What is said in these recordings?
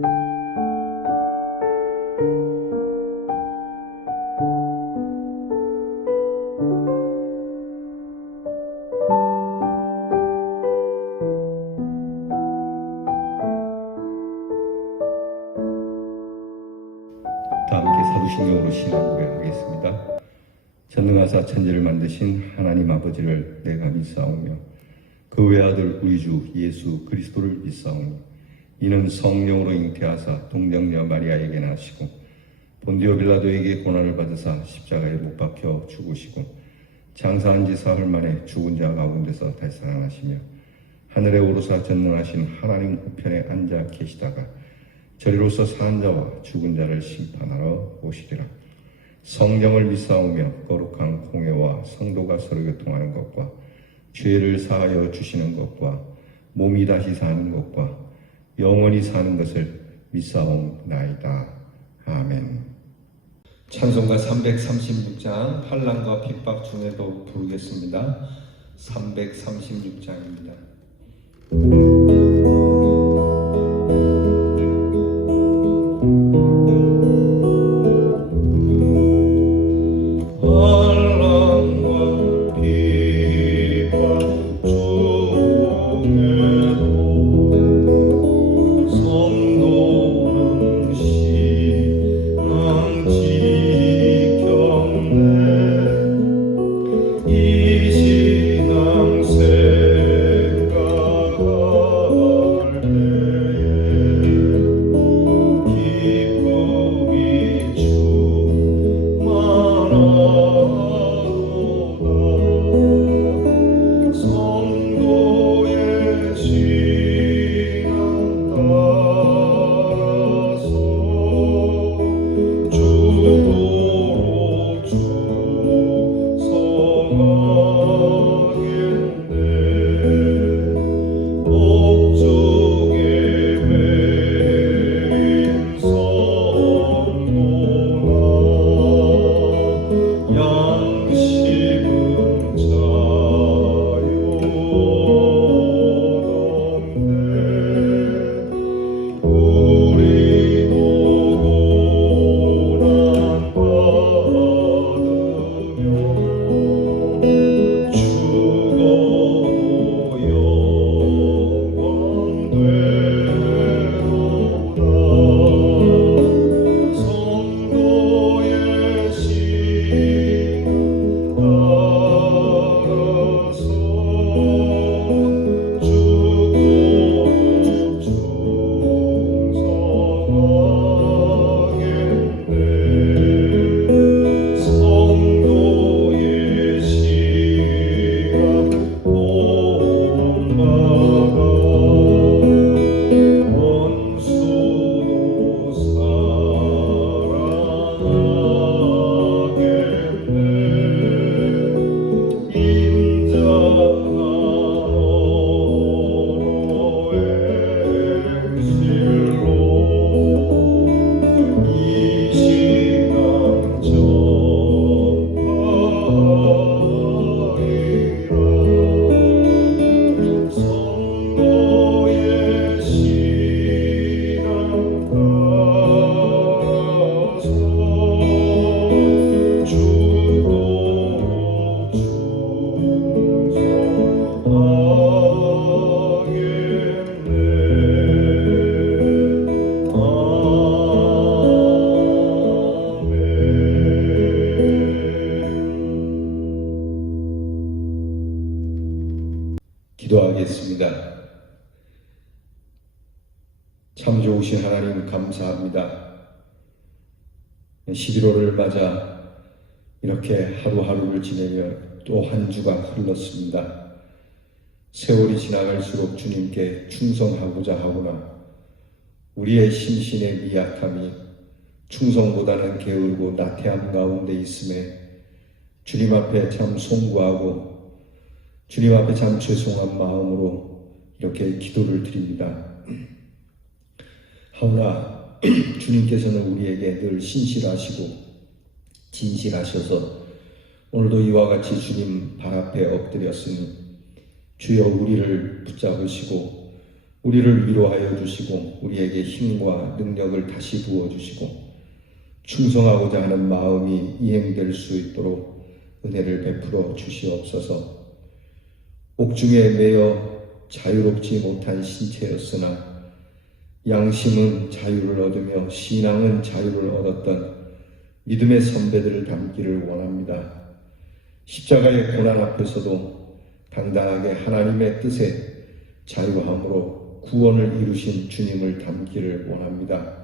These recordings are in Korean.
다 함께 사도신경으로 신앙 고백하겠습니다. 전능하사 천지를 만드신 하나님 아버지를 내가 믿사오며 그 외아들 우리 주 예수 그리스도를 믿사오니 이는 성령으로 잉태하사 동정녀 마리아에게 나시고 본디오 빌라도에게 고난을 받으사 십자가에 못 박혀 죽으시고 장사한 지 사흘 만에 죽은 자 가운데서 다시 살아나시며 하늘에 오르사 전능하신 하나님 우편에 앉아 계시다가 저리로서 사는 자와 죽은 자를 심판하러 오시리라. 성령을 믿사오며 거룩한 공회와 성도가 서로 교통하는 것과 죄를 사하여 주시는 것과 몸이 다시 사는 것과 영원히 사는 것을 믿사옵나이다. 아멘. 찬송가 336장 환난과 핍박 중에도 부르겠습니다. 336장입니다. 기도하겠습니다. 참 좋으신 하나님 감사합니다. 11월을 맞아 이렇게 하루하루를 지내며 또 한 주가 흘렀습니다. 세월이 지나갈수록 주님께 충성하고자 하구나. 우리의 심신의 미약함이 충성보다는 게으르고 나태함 가운데 있음에 주님 앞에 참 송구하고 주님 앞에 참 죄송한 마음으로 이렇게 기도를 드립니다. 하오나 주님께서는 우리에게 늘 신실하시고 진실하셔서 오늘도 이와 같이 주님 발 앞에 엎드렸으니 주여 우리를 붙잡으시고 우리를 위로하여 주시고 우리에게 힘과 능력을 다시 부어주시고 충성하고자 하는 마음이 이행될 수 있도록 은혜를 베풀어 주시옵소서. 옥중에 매여 자유롭지 못한 신체였으나 양심은 자유를 얻으며 신앙은 자유를 얻었던 믿음의 선배들을 닮기를 원합니다. 십자가의 고난 앞에서도 당당하게 하나님의 뜻에 자유함으로 구원을 이루신 주님을 닮기를 원합니다.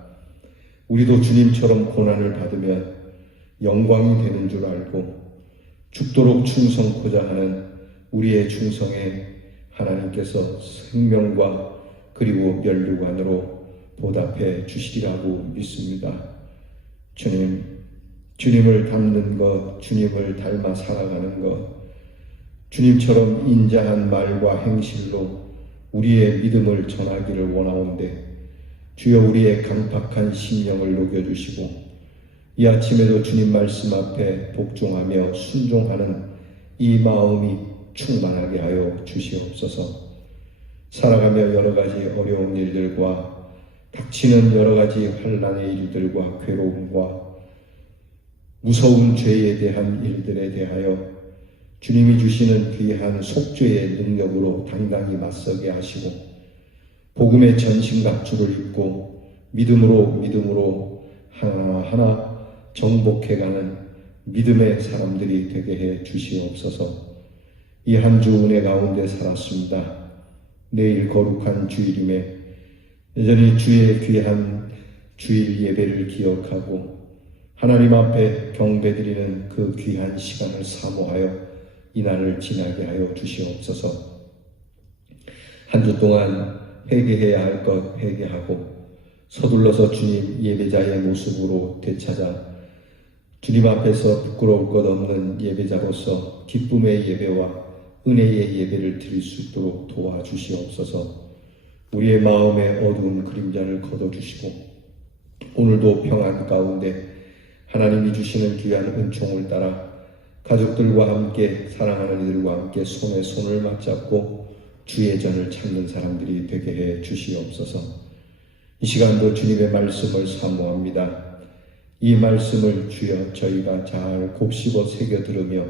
우리도 주님처럼 고난을 받으면 영광이 되는 줄 알고 죽도록 충성코자 하는 우리의 충성에 하나님께서 생명과 그리고 면류관으로 보답해 주시리라고 믿습니다. 주님을 닮는 것, 주님을 닮아 살아가는 것, 주님처럼 인자한 말과 행실로 우리의 믿음을 전하기를 원하온데 주여 우리의 강팍한 심령을 녹여주시고 이 아침에도 주님 말씀 앞에 복종하며 순종하는 이 마음이 충만하게 하여 주시옵소서. 살아가며 여러 가지 어려운 일들과 닥치는 여러 가지 환난의 일들과 괴로움과 무서운 죄에 대한 일들에 대하여 주님이 주시는 귀한 속죄의 능력으로 당당히 맞서게 하시고 복음의 전신갑주를 입고 믿음으로 하나하나 정복해가는 믿음의 사람들이 되게 해 주시옵소서. 이 한 주 은혜 가운데 살았습니다. 내일 거룩한 주일임에 여전히 주의 귀한 주일 예배를 기억하고 하나님 앞에 경배드리는 그 귀한 시간을 사모하여 이 날을 지나게 하여 주시옵소서. 한 주 동안 회개해야 할 것 회개하고 서둘러서 주님 예배자의 모습으로 되찾아 주님 앞에서 부끄러울 것 없는 예배자로서 기쁨의 예배와 은혜의 예배를 드릴 수 있도록 도와주시옵소서. 우리의 마음의 어두운 그림자를 걷어주시고 오늘도 평안 가운데 하나님이 주시는 귀한 은총을 따라 가족들과 함께 사랑하는 이들과 함께 손에 손을 맞잡고 주의 전을 찾는 사람들이 되게 해 주시옵소서. 이 시간도 주님의 말씀을 사모합니다. 이 말씀을 주여 저희가 잘 곱씹어 새겨 들으며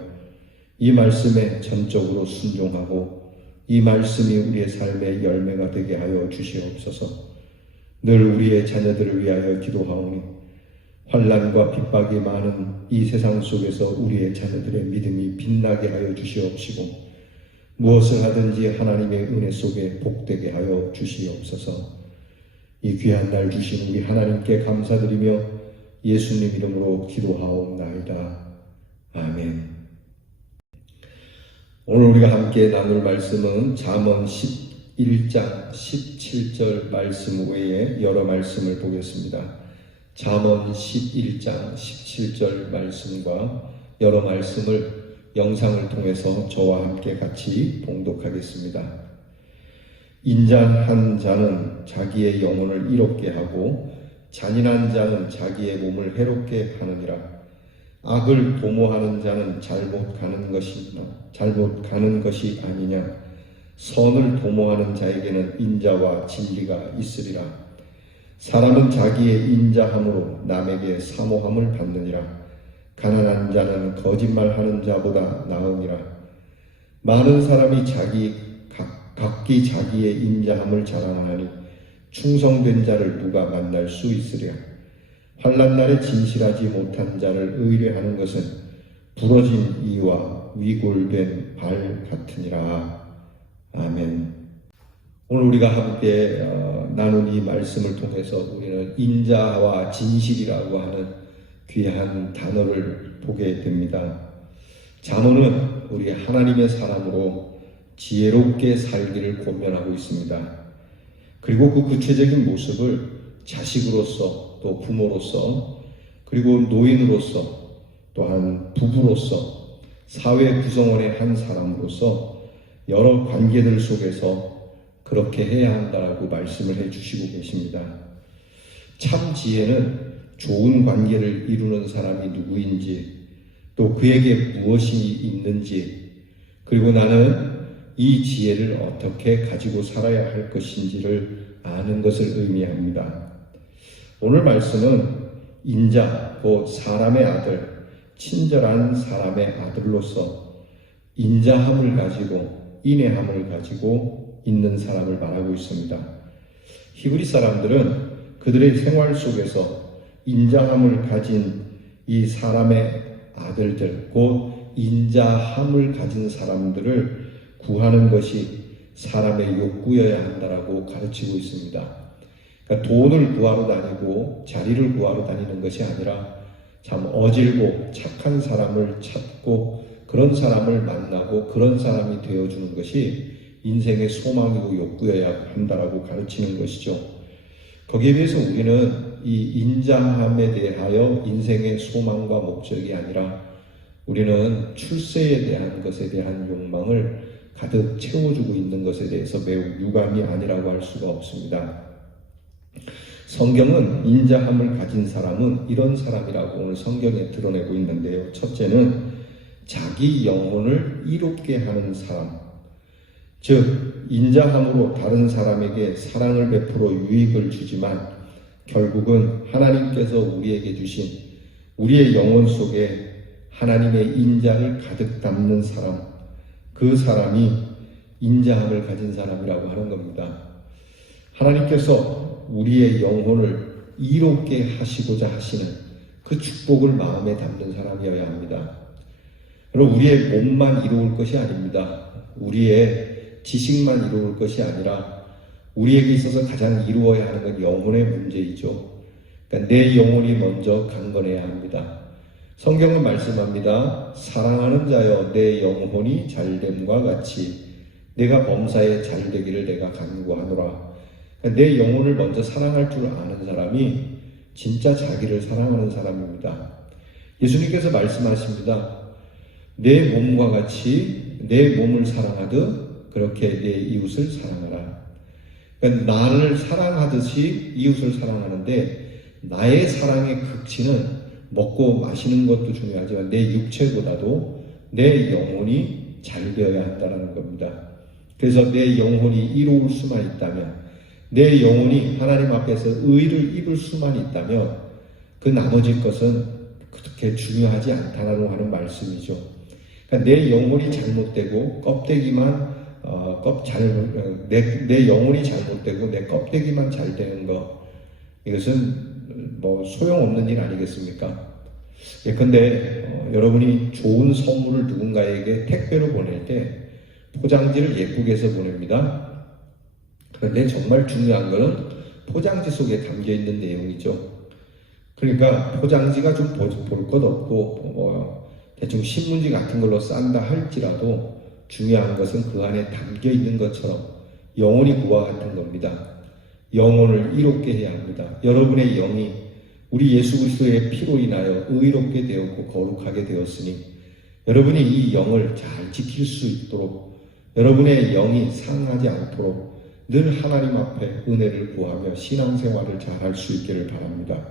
이 말씀에 전적으로 순종하고 이 말씀이 우리의 삶의 열매가 되게 하여 주시옵소서. 늘 우리의 자녀들을 위하여 기도하오니 환난과 핍박이 많은 이 세상 속에서 우리의 자녀들의 믿음이 빛나게 하여 주시옵시고 무엇을 하든지 하나님의 은혜 속에 복되게 하여 주시옵소서. 이 귀한 날 주신 우리 하나님께 감사드리며 예수님 이름으로 기도하옵나이다. 아멘. 오늘 우리가 함께 나눌 말씀은 잠언 11장 17절 말씀 외에 여러 말씀을 보겠습니다. 잠언 11장 17절 말씀과 여러 말씀을 영상을 통해서 저와 함께 같이 봉독하겠습니다. 인자한 자는 자기의 영혼을 이롭게 하고 잔인한 자는 자기의 몸을 해롭게 하느니라. 악을 도모하는 자는 잘못 가는 것이 아니냐. 선을 도모하는 자에게는 인자와 진리가 있으리라. 사람은 자기의 인자함으로 남에게 사모함을 받느니라. 가난한 자는 거짓말하는 자보다 나으니라. 많은 사람이 각기 자기의 인자함을 자랑하니 충성된 자를 누가 만날 수 있으랴. 환난 날에 진실하지 못한 자를 의뢰하는 것은 부러진 이와 위골된 발 같으니라. 아멘. 오늘 우리가 함께 나눈 이 말씀을 통해서 우리는 인자와 진실이라고 하는 귀한 단어를 보게 됩니다. 잠언은 우리 하나님의 사람으로 지혜롭게 살기를 권면하고 있습니다. 그리고 그 구체적인 모습을 자식으로서 또 부모로서 그리고 노인으로서 또한 부부로서 사회 구성원의 한 사람으로서 여러 관계들 속에서 그렇게 해야 한다라고 말씀을 해주시고 계십니다. 참 지혜는 좋은 관계를 이루는 사람이 누구인지 또 그에게 무엇이 있는지 그리고 나는 이 지혜를 어떻게 가지고 살아야 할 것인지를 아는 것을 의미합니다. 오늘 말씀은 인자, 곧 사람의 아들, 친절한 사람의 아들로서 인자함을 가지고 인애함을 가지고 있는 사람을 말하고 있습니다. 히브리 사람들은 그들의 생활 속에서 인자함을 가진 이 사람의 아들들, 곧 인자함을 가진 사람들을 구하는 것이 사람의 욕구여야 한다라고 가르치고 있습니다. 그러니까 돈을 구하러 다니고 자리를 구하러 다니는 것이 아니라 참 어질고 착한 사람을 찾고 그런 사람을 만나고 그런 사람이 되어주는 것이 인생의 소망이고 욕구여야 한다라고 가르치는 것이죠. 거기에 비해서 우리는 이 인자함에 대하여 인생의 소망과 목적이 아니라 우리는 출세에 대한 것에 대한 욕망을 가득 채워주고 있는 것에 대해서 매우 유감이 아니라고 할 수가 없습니다. 성경은 인자함을 가진 사람은 이런 사람이라고 오늘 성경에 드러내고 있는데요. 첫째는 자기 영혼을 이롭게 하는 사람, 즉 인자함으로 다른 사람에게 사랑을 베풀어 유익을 주지만 결국은 하나님께서 우리에게 주신 우리의 영혼 속에 하나님의 인자를 가득 담는 사람, 그 사람이 인자함을 가진 사람이라고 하는 겁니다. 하나님께서 우리의 영혼을 이롭게 하시고자 하시는 그 축복을 마음에 담는 사람이어야 합니다. 그리고 우리의 몸만 이로울 것이 아닙니다. 우리의 지식만 이로울 것이 아니라 우리에게 있어서 가장 이루어야 하는 건 영혼의 문제이죠. 그러니까 내 영혼이 먼저 강건해야 합니다. 성경은 말씀합니다. 사랑하는 자여 내 영혼이 잘됨과 같이 내가 범사에 잘되기를 내가 간구하노라. 내 영혼을 먼저 사랑할 줄 아는 사람이 진짜 자기를 사랑하는 사람입니다. 예수님께서 말씀하십니다. 내 몸과 같이 내 몸을 사랑하듯 그렇게 내 이웃을 사랑하라. 그러니까 나를 사랑하듯이 이웃을 사랑하는데 나의 사랑의 극치는 먹고 마시는 것도 중요하지만 내 육체보다도 내 영혼이 잘 되어야 한다는 겁니다. 그래서 내 영혼이 이로울 수만 있다면 내 영혼이 하나님 앞에서 의를 입을 수만 있다면 그 나머지 것은 그렇게 중요하지 않다라고 하는 말씀이죠. 그러니까 내 영혼이 잘못되고 껍데기만 내 영혼이 잘못되고 내 껍데기만 잘 되는 것, 이것은 뭐 소용없는 일 아니겠습니까? 예컨대 여러분이 좋은 선물을 누군가에게 택배로 보낼 때 포장지를 예쁘게 해서 보냅니다. 그런데 정말 중요한 것은 포장지 속에 담겨있는 내용이죠. 그러니까 포장지가 좀 볼 것 없고 대충 신문지 같은 걸로 싼다 할지라도 중요한 것은 그 안에 담겨있는 것처럼 영혼이 그와 같은 겁니다. 영혼을 이롭게 해야 합니다. 여러분의 영이 우리 예수 그리스도의 피로 인하여 의롭게 되었고 거룩하게 되었으니 여러분이 이 영을 잘 지킬 수 있도록 여러분의 영이 상하지 않도록 늘 하나님 앞에 은혜를 구하며 신앙생활을 잘 할 수 있기를 바랍니다.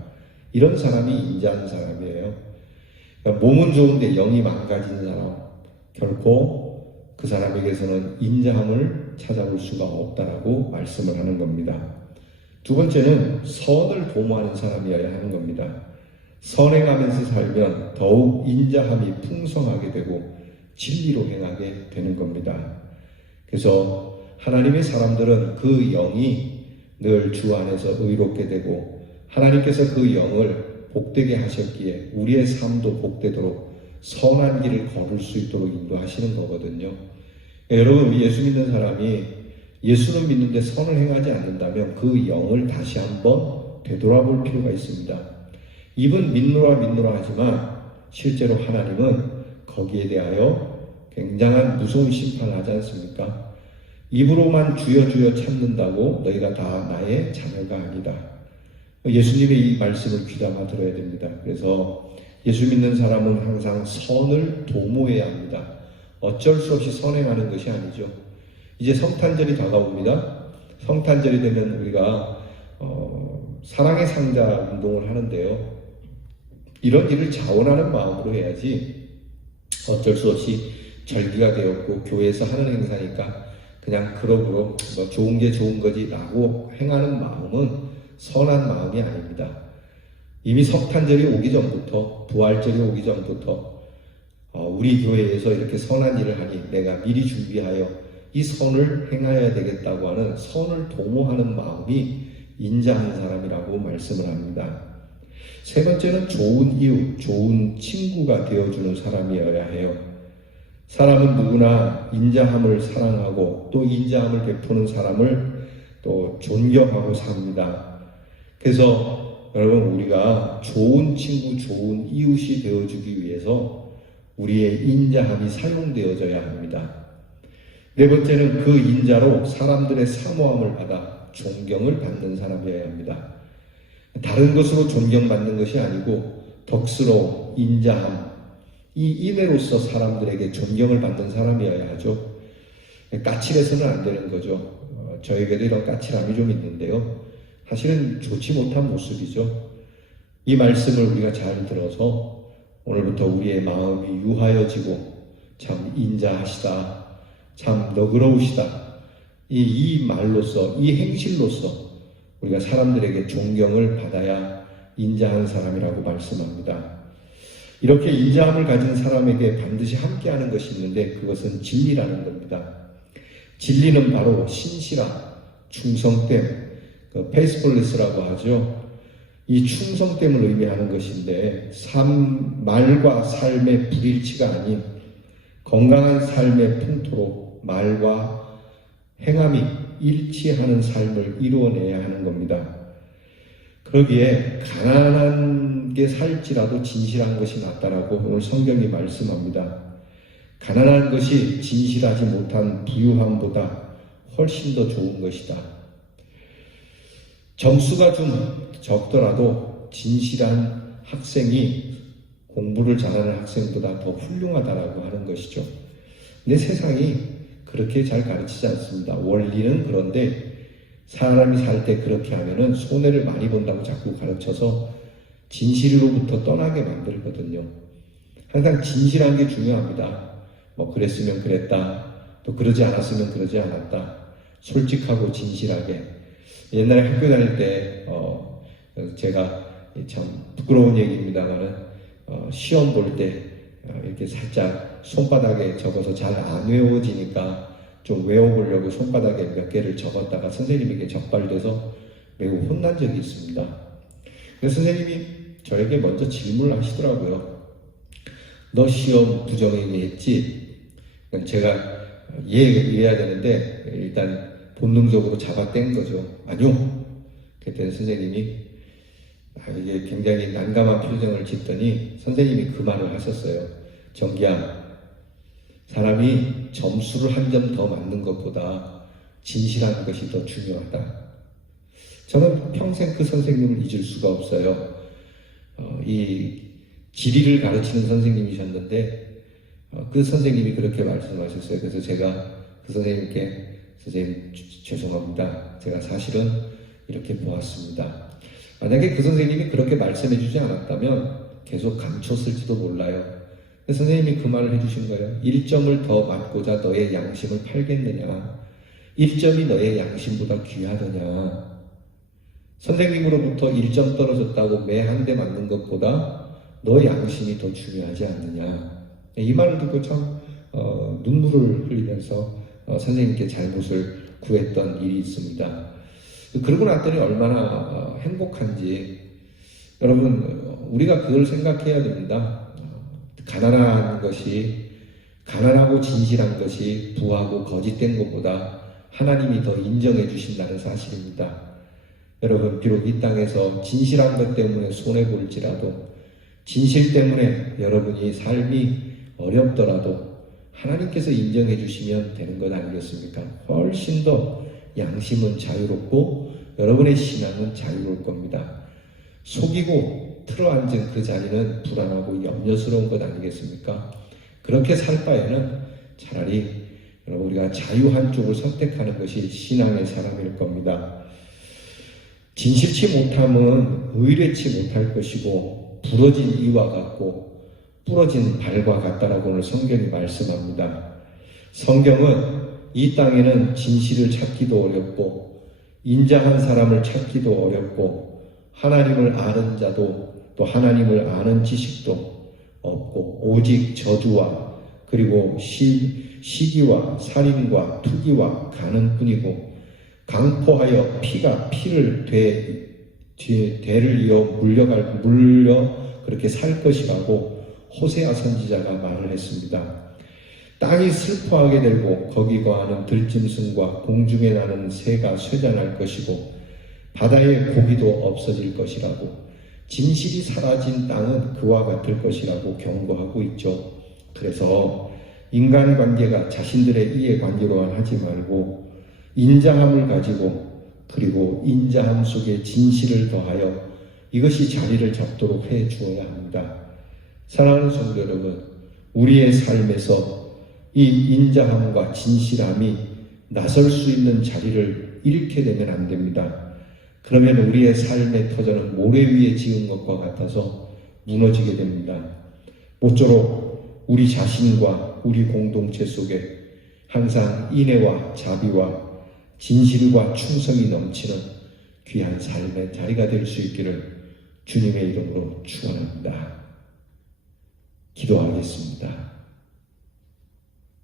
이런 사람이 인자한 사람이에요. 그러니까 몸은 좋은데 영이 망가진 사람, 결코 그 사람에게서는 인자함을 찾아볼 수가 없다라고 말씀을 하는 겁니다. 두 번째는 선을 도모하는 사람이어야 하는 겁니다. 선행하면서 살면 더욱 인자함이 풍성하게 되고 진리로 행하게 되는 겁니다. 그래서 하나님의 사람들은 그 영이 늘 주 안에서 의롭게 되고 하나님께서 그 영을 복되게 하셨기에 우리의 삶도 복되도록 선한 길을 걸을 수 있도록 인도하시는 거거든요. 여러분, 우리 예수 믿는 사람이 예수는 믿는데 선을 행하지 않는다면 그 영을 다시 한번 되돌아볼 필요가 있습니다. 입은 믿노라 하지만 실제로 하나님은 거기에 대하여 굉장한 무서운 심판을 하지 않습니까? 입으로만 주여 주여 찾는다고 너희가 다 나의 자녀가 아니다. 예수님의 이 말씀을 귀담아 들어야 됩니다. 그래서 예수 믿는 사람은 항상 선을 도모해야 합니다. 어쩔 수 없이 선행하는 것이 아니죠. 이제 성탄절이 다가옵니다. 성탄절이 되면 우리가 사랑의 상자 운동을 하는데요. 이런 일을 자원하는 마음으로 해야지 어쩔 수 없이 절기가 되었고 교회에서 하는 행사니까 그냥 그러므로 뭐 좋은 게 좋은 거지 라고 행하는 마음은 선한 마음이 아닙니다. 이미 석탄절이 오기 전부터, 부활절이 오기 전부터 우리 교회에서 이렇게 선한 일을 하니 내가 미리 준비하여 이 선을 행하여야 되겠다고 하는 선을 도모하는 마음이 인자한 사람이라고 말씀을 합니다. 세 번째는 좋은 이웃, 좋은 친구가 되어주는 사람이어야 해요. 사람은 누구나 인자함을 사랑하고 또 인자함을 베푸는 사람을 또 존경하고 삽니다. 그래서 여러분, 우리가 좋은 친구, 좋은 이웃이 되어주기 위해서 우리의 인자함이 사용되어져야 합니다. 네 번째는 그 인자로 사람들의 사모함을 받아 존경을 받는 사람이어야 합니다. 다른 것으로 존경받는 것이 아니고 덕스러움, 인자함, 이 인애로서 사람들에게 존경을 받는 사람이어야 하죠. 까칠해서는 안 되는 거죠. 저에게도 이런 까칠함이 좀 있는데요. 사실은 좋지 못한 모습이죠. 이 말씀을 우리가 잘 들어서 오늘부터 우리의 마음이 유하여지고 참 인자하시다, 참 너그러우시다, 이 말로서, 이 행실로서 우리가 사람들에게 존경을 받아야 인자한 사람이라고 말씀합니다. 이렇게 인자함을 가진 사람에게 반드시 함께하는 것이 있는데 그것은 진리라는 겁니다. 진리는 바로 신실함, 충성됨, 페이스풀리스라고 하죠. 이 충성됨을 의미하는 것인데 말과 삶의 불일치가 아닌 건강한 삶의 풍토로 말과 행함이 일치하는 삶을 이루어내야 하는 겁니다. 그러기에 가난하게 살지라도 진실한 것이 낫다라고 오늘 성경이 말씀합니다. 가난한 것이 진실하지 못한 부유함보다 훨씬 더 좋은 것이다. 점수가 좀 적더라도 진실한 학생이 공부를 잘하는 학생보다 더 훌륭하다라고 하는 것이죠. 근데 세상이 그렇게 잘 가르치지 않습니다. 원리는 그런데 사람이 살 때 그렇게 하면은 손해를 많이 본다고 자꾸 가르쳐서 진실로부터 떠나게 만들거든요. 항상 진실한 게 중요합니다. 뭐 그랬으면 그랬다, 또 그러지 않았으면 그러지 않았다. 솔직하고 진실하게. 옛날에 학교 다닐 때 제가 참 부끄러운 얘기입니다만은 시험 볼 때 이렇게 살짝 손바닥에 적어서 잘 안 외워지니까 좀 외워보려고 손바닥에 몇 개를 적었다가 선생님에게 적발돼서 매우 혼난 적이 있습니다. 그래서 선생님이 저에게 먼저 질문을 하시더라고요. 너 시험 부정행위 했지? 제가 이해해야 되는데 일단 본능적으로 잡아뗀 거죠. 아니요. 그때 선생님이 이게 굉장히 난감한 표정을 짓더니 선생님이 그 말을 하셨어요. 정기야, 사람이 점수를 한 점 더 맞는 것보다 진실한 것이 더 중요하다. 저는 평생 그 선생님을 잊을 수가 없어요. 이 지리를 가르치는 선생님이셨는데 그 선생님이 그렇게 말씀하셨어요. 그래서 제가 그 선생님께 선생님 죄송합니다. 제가 사실은 이렇게 보았습니다. 만약에 그 선생님이 그렇게 말씀해 주지 않았다면 계속 감췄을지도 몰라요. 선생님이 그 말을 해주신 거예요. 1점을 더 맞고자 너의 양심을 팔겠느냐? 1점이 너의 양심보다 귀하더냐? 선생님으로부터 1점 떨어졌다고 매 한 대 맞는 것보다 너의 양심이 더 중요하지 않느냐? 이 말을 듣고 참 눈물을 흘리면서 선생님께 잘못을 구했던 일이 있습니다. 그러고 났더니 얼마나 행복한지 여러분, 우리가 그걸 생각해야 됩니다. 가난하고 진실한 것이 부하고 거짓된 것보다 하나님이 더 인정해 주신다는 사실입니다. 여러분, 비록 이 땅에서 진실한 것 때문에 손해볼지라도 진실 때문에 여러분이 삶이 어렵더라도 하나님께서 인정해 주시면 되는 것 아니겠습니까? 훨씬 더 양심은 자유롭고 여러분의 신앙은 자유로울 겁니다. 속이고 틀어앉은 그 자리는 불안하고 염려스러운 것 아니겠습니까? 그렇게 살 바에는 차라리 우리가 자유한 쪽을 선택하는 것이 신앙의 사람일 겁니다. 진실치 못함은 의뢰치 못할 것이고 부러진 이와 같고 부러진 발과 같다라고 오늘 성경이 말씀합니다. 성경은 이 땅에는 진실을 찾기도 어렵고 인자한 사람을 찾기도 어렵고 하나님을 아는 자도 또 하나님을 아는 지식도 없고 오직 저주와 그리고 시기와 살인과 투기와 가는뿐이고 강포하여 피가 피를 대를 이어 물려 그렇게 살 것이라고 호세아 선지자가 말을 했습니다. 땅이 슬퍼하게 되고 거기 거하는 들짐승과 공중에 나는 새가 쇠잔할 것이고 바다의 고기도 없어질 것이라고 진실이 사라진 땅은 그와 같을 것이라고 경고하고 있죠. 그래서 인간관계가 자신들의 이해관계로만 하지 말고 인자함을 가지고 그리고 인자함 속에 진실을 더하여 이것이 자리를 잡도록 해 주어야 합니다. 사랑하는 성도 여러분, 우리의 삶에서 이 인자함과 진실함이 나설 수 있는 자리를 잃게 되면 안 됩니다. 그러면 우리의 삶의 터전은 모래 위에 지은 것과 같아서 무너지게 됩니다. 모쪼록 우리 자신과 우리 공동체 속에 항상 인애와 자비와 진실과 충성이 넘치는 귀한 삶의 자리가 될 수 있기를 주님의 이름으로 축원합니다. 기도하겠습니다.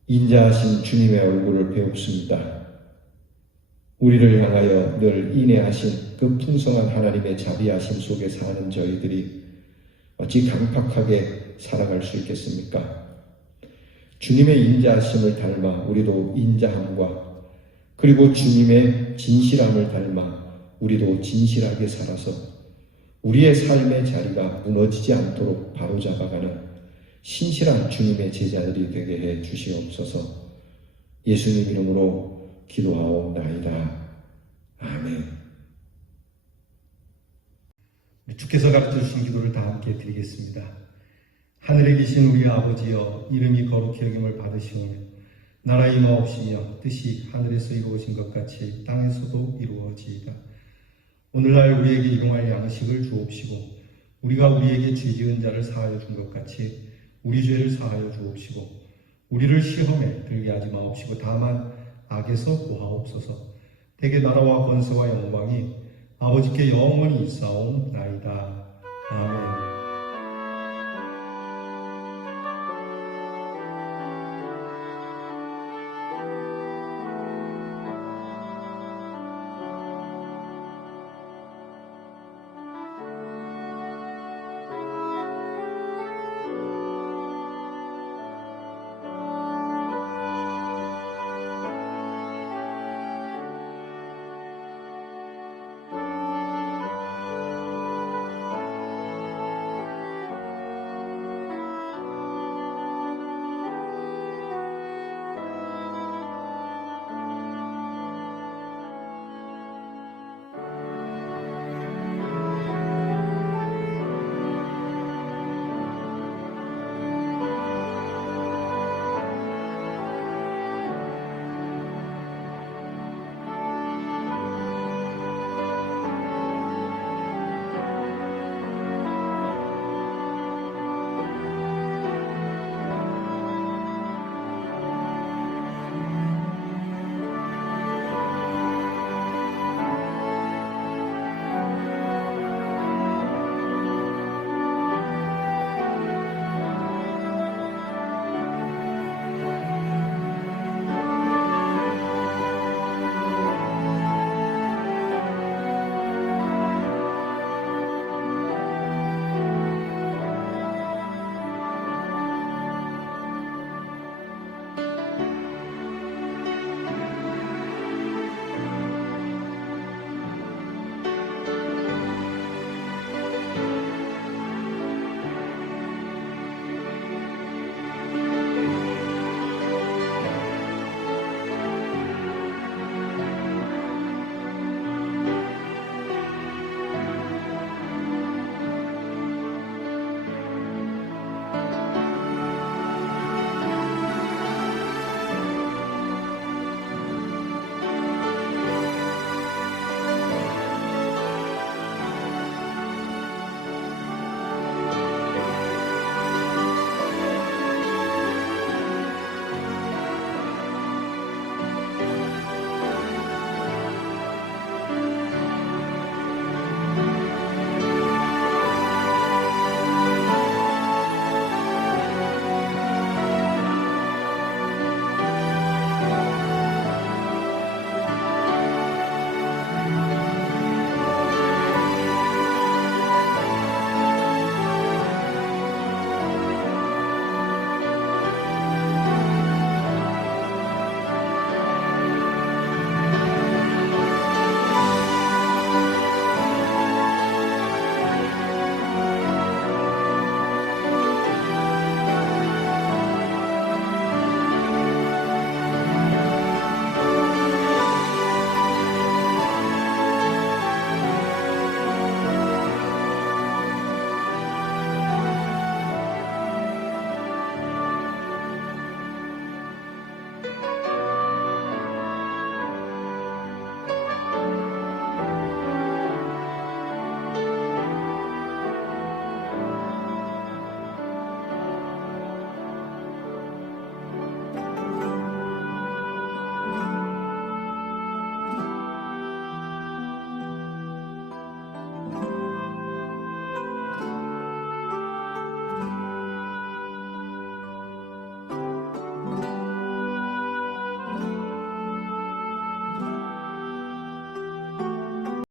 인자하신 주님의 얼굴을 배웁습니다. 우리를 향하여 늘 인애하신 그 풍성한 하나님의 자비하심 속에 사는 저희들이 어찌 강팍하게 살아갈 수 있겠습니까? 주님의 인자하심을 닮아 우리도 인자함과 그리고 주님의 진실함을 닮아 우리도 진실하게 살아서 우리의 삶의 자리가 무너지지 않도록 바로잡아가는 신실한 주님의 제자들이 되게 해 주시옵소서. 예수님 이름으로 기도하옵나이다. 아멘. 주께서 가르쳐주신 기도를 다 함께 드리겠습니다. 하늘에 계신 우리 아버지여, 이름이 거룩히 여김을 받으시오며 나라 임하옵시며 뜻이 하늘에서 이루어진 것 같이 땅에서도 이루어지이다. 오늘날 우리에게 일용할 양식을 주옵시고 우리가 우리에게 죄 지은 자를 사하여 준 것 같이 우리 죄를 사하여 주옵시고 우리를 시험에 들게 하지 마옵시고 다만 악에서 구하옵소서. 대개 나라와 권세와 영광이 아버지께 영원히 있사옵나이다. 아멘.